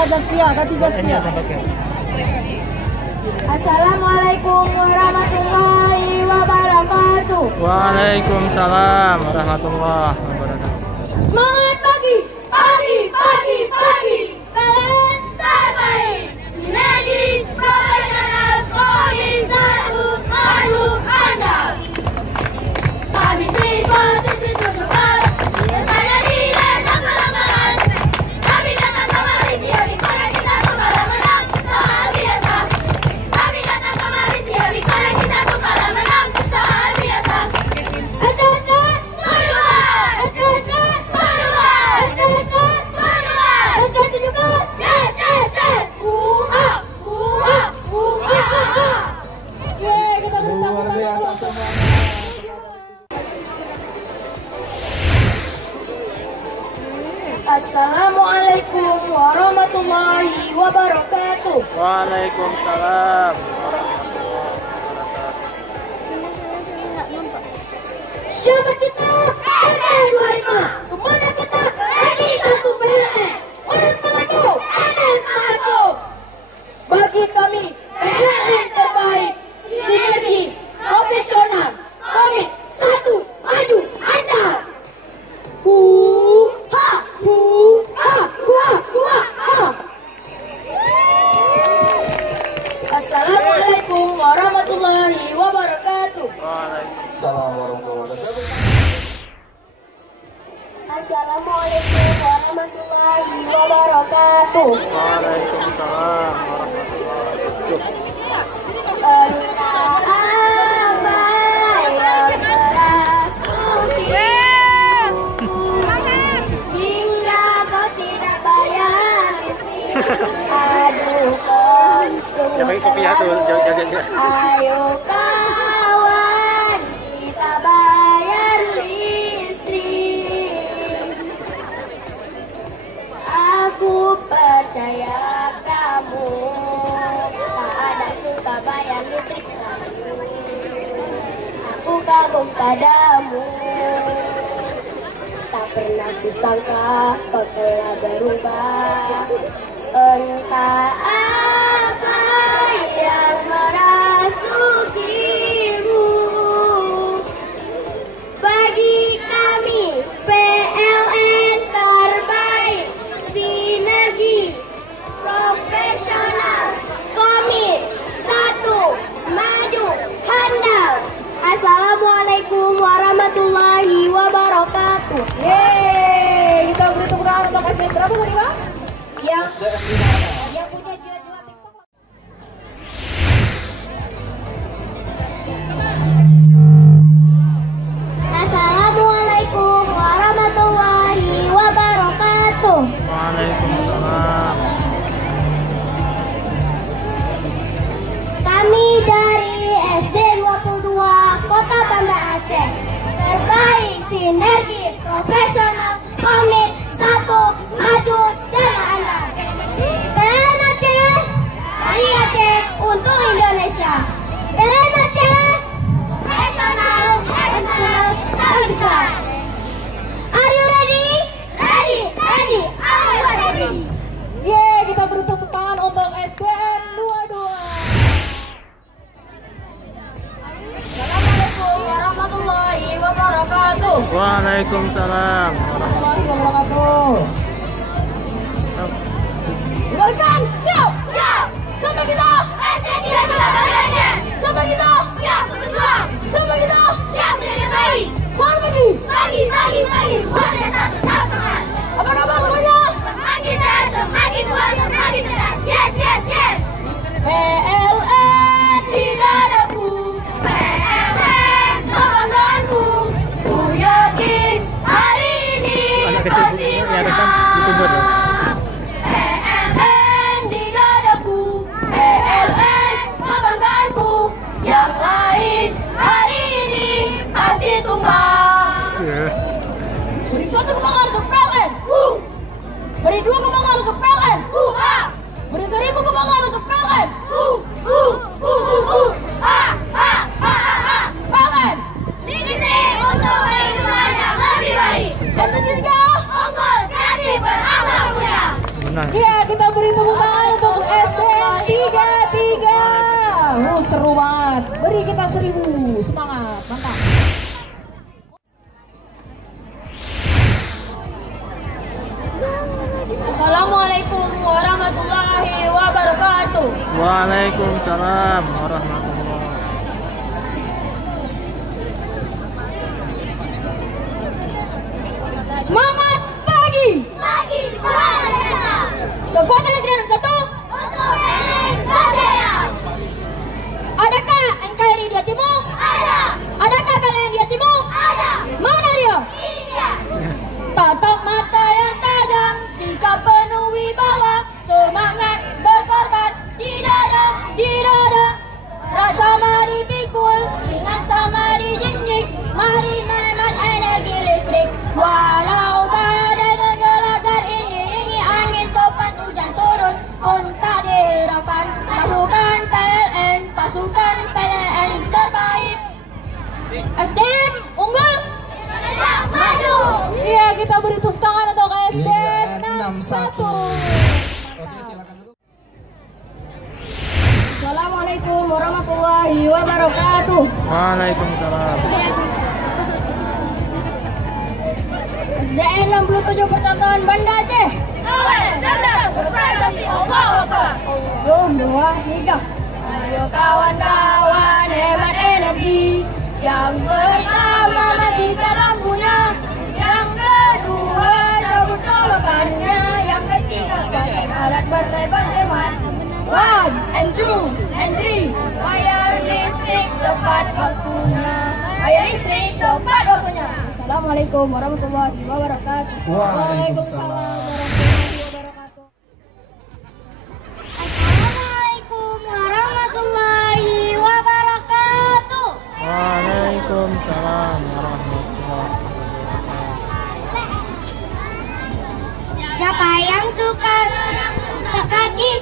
Assalamualaikum warahmatullahi wabarakatuh. Waalaikumsalam warahmatullahi wabarakatuh. Semangat pagi, pagi, pagi, pagi. Kalian terbaik. Sinergi profesional poin 1 maju andal. Kami siswa sisi 7 bertanya di desa Pelambangan. Kami datang kemari siap dikorek kita kalah menang soal biasa. Kami datang kemari siap dikorek kita kalah menang soal biasa. Assalamualaikum warahmatullahi wabarakatuh. Waalaikumsalam warahmatullahi wabarakatuh. Siapa kita? ST25. Kemana kita? Ready 1 PLN. Mana semangatmu? Ada semangatku. Bagi kami PLN terbaik. Sinergi profesional. Komit 1 maju andal. Assalamualaikum warahmatullahi wabarakatuh. Waalaikumsalam warahmatullahi wabarakatuh. Assalamualaikum warahmatullahi wabarakatuh. Waalaikumsalam warahmatullahi wabarakatuh. Entah apa yang merasukimu hingga kau tidak bayar listrik. Aduh konsum ayo kawan kita bayar listrik. Aku percaya kamu tak ada suka bayar listrik selalu. Aku kagum padamu. Tak pernah kusangka kau telah berubah. Entah apa yang merasukimu. Bagi kami PLN terbaik. Sinergi profesional. Komit 1 maju handal. Assalamualaikum warahmatullahi wabarakatuh. Yeay, kita beri tepuk tangan untuk SD berapa tadi, Bang? Yang punya jiwa-jiwa TikTok. Assalamualaikum warahmatullahi wabarakatuh. Waalaikumsalam. Kami dari SD 22 Kota Banda Aceh. Terbaik sinergi profesional komit 1 maju dan andal. PLN Aceh, dari Aceh untuk Indonesia. PLN Aceh, profesional, excellent, ikhlas. Are you ready? Ready, ready, always ready. Yeay, kita beri tepuk tangan untuk SDN 22. Assalamualaikum warahmatullahi wabarakatuh. Waalaikumsalam warahmatullahi Wabarakatuh. Dengarkan, siap, siap. Sampai kita tidak bagiannya. Sampai kita siap berjuang. Sampai kita siap menjadi baik. Selamat pagi, pagi, pagi, pagi. Luar biasa, tetap semangat. Apa kabar semuanya? Semakin sehat, semakin kuat, semakin cerdas. Yes, yes, yes. PLN di dadaku. PLN kebanggaanku. Ku yakin hari ini pasti menang. PLN di dadaku. PLN kebanggaanku. Yang lain hari ini pasti tumbang. Beri 1 kebanggaan untuk PLN. Beri 2 kebanggaan untuk PLN. Beri 1000 kebanggaan untuk PLN. PLN. Listrik untuk kehidupan yang lebih baik. Dan ketiga, unggul, kreatif, beramal mulia. Benar. Iya, kita beri tepuk tangan untuk SDN 33. Seru banget. Beri kita 1000. Semangat, mantap. Assalamualaikum warahmatullahi wabarakatuh. Waalaikumsalam warahmatullahi. Semangat pagi. Pagi Merdeka. Kekuatan SDN 1 untuk Merdeka. Adakah NKRI di hatimu? Ada. Adakah PLN di hatimu? Ada. Mana dia? Ini dia. Tatap mata yang tajam, sikap penuh wibawa, semangat berkorban di dada, di dada. Erat sama dipikul, ringan sama dijinjing, mari menemat energi listrik. Walau badai menggelagar ini angin topan hujan turun pun tak dihiraukan. Pasukan PLN terbaik. SDN unggul, Indonesia maju. Iya, kita beri tepuk tangan untuk SDN 61. Oke, silakan duduk. Assalamualaikum warahmatullahi wabarakatuh. Waalaikumsalam. SDN 67 Percontohan Banda Aceh. Awet, cerdas, berprestasi, Allahu Akbar. 1, 2, 3. Ayo kawan-kawan hemat energi. Yang pertama matikan lampunya, yang kedua cabut colokannya, yang ketiga pakai alat berhemat. 1 and 2 and 3. Bayar listrik tepat waktunya. Bayar listrik tepat waktunya. Assalamualaikum warahmatullahi wabarakatuh. Waalaikumsalam. Assalamualaikum warahmatullahi wabarakatuh. Waalaikumsalam warahmatullahi wabarakatuh. Siapa yang suka kaki?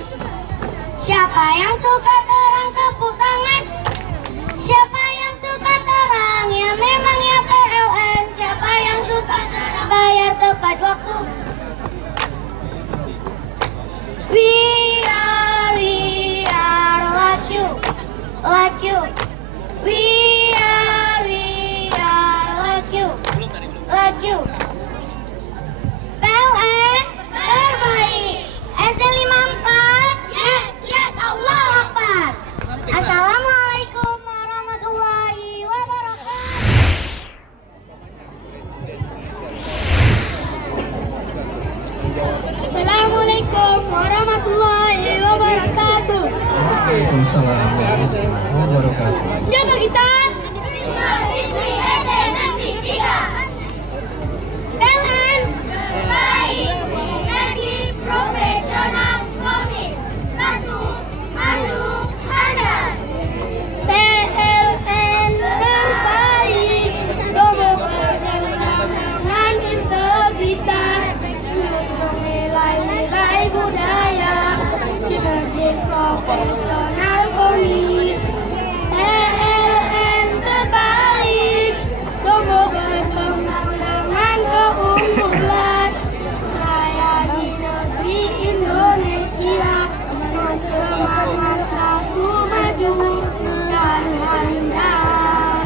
Siapa yang suka terang tepuk tangan? Siapa yang suka terang? Ya memangnya PLN. Siapa yang suka bayar tepat waktu? We are like you, like you. We are like you, like you. PLN terbaik. SD 54. Yes, Allah Akbar. Assalamualaikum warahmatullahi wabarakatuh. Assalamualaikum warahmatullahi wabarakatuh. Waalaikumsalam warahmatullahi wabarakatuh. Siapa kita? Siswi SDN 63. PLN terbaik, energi profesional, komit, satu, maju, handal. PLN terbaik, tumbuh berkembang dengan integritas, mendukung nilai-nilai budaya, sinergi profesional, komit. PLN terbaik, tumbuh berkembang dengan keunggulan, melayani negeri Indonesia dengan semangat satu maju dan handal.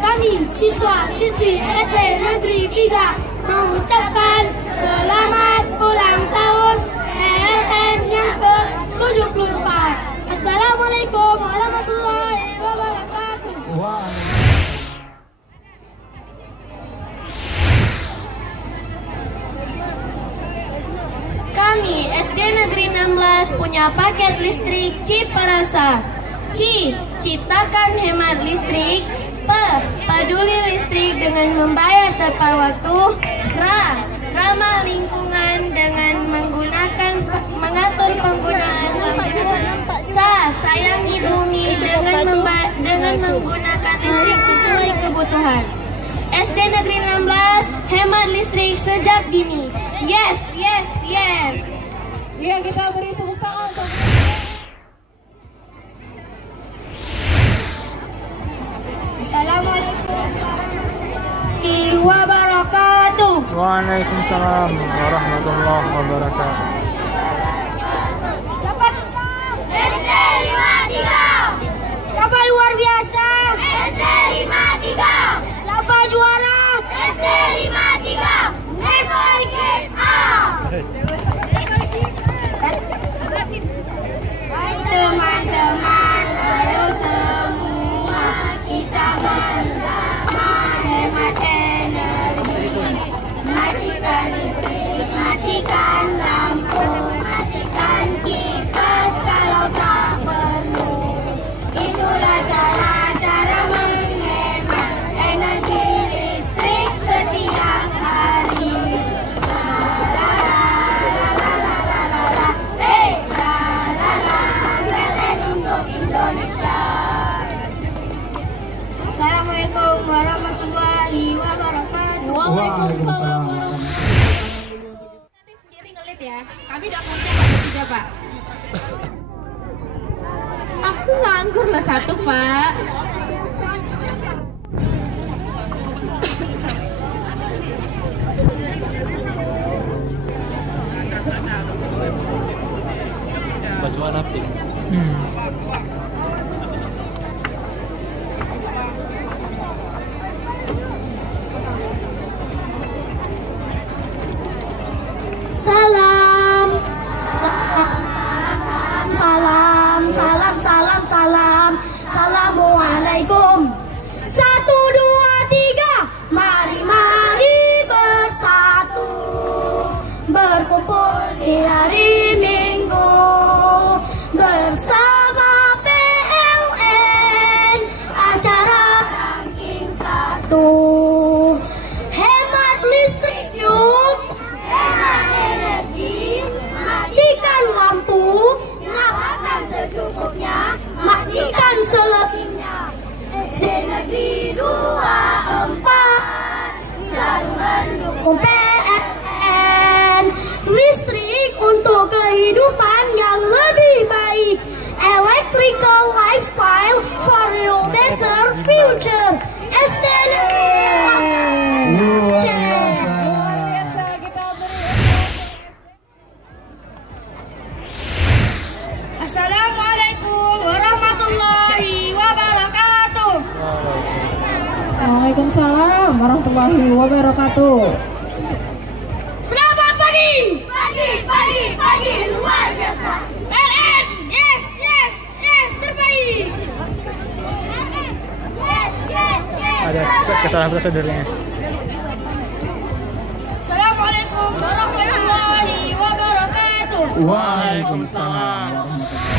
Kami siswa-siswi SD Negeri 3 mengucapkan selamat ulang tahun PLN yang ke-74. Assalamualaikum warahmatullahi wabarakatuh. Kami SD Negeri 16 punya paket listrik Ci Perasa. C. Ciptakan hemat listrik. P. Peduli listrik dengan membayar tepat waktu. R. Ramah lingkungan dengan mengatur penggunaan lampu. S. Sayangi bumi dengan menggunakan listrik sesuai kebutuhan. SD Negeri 16 hemat listrik sejak dini. Yes, yes, yes. Iya, kita beri tepuk tangan untuk Assalamualaikum warahmatullahi wabarakatuh. Waalaikumsalam warahmatullahi wabarakatuh. SD 53. Lomba luar biasa. SD 53. Lomba juara. SD 53. Never give up. Teman-teman, ayo semua kita bersama hemat energi. Matikan listrik, matikan lampu, matikan kipas kalau tak perlu. Itulah cara-cara menghemat energi listrik setiap hari. Assalamualaikum warahmatullahi wabarakatuh. Waalaikumsalam. Nanti sendiri ngelit ya. Kami udah kerja Pak juga Pak. Aku nganggur lah satu Pak. Baju warna pink. Salam. Salam, salam, salam, salam. Assalamualaikum. 1, 2, 3. Mari, mari bersatu. Berkumpul di hari Minggu. Bersama PLN. Acara ranking 1. Hemat listrik yuk. Hemat energi, matikan lampu, nyalakan secukupnya, matikan selebihnya. SD Negeri 24 selalu mendukung PLN. Listrik untuk kehidupan yang lebih baik. Electrical lifestyle for a better future. SD Negeri Luar biasa. Biasa kita beri. Assalamualaikum warahmatullahi wabarakatuh. Waalaikumsalam warahmatullahi wabarakatuh. Selamat pagi. Pagi, luar biasa. PLN, yes, yes, yes, terbaik. Yes. Ada kesalahan prosedurnya. Assalamualaikum warahmatullahi wabarakatuh. Waalaikumsalam warahmatullahi wabarakatuh.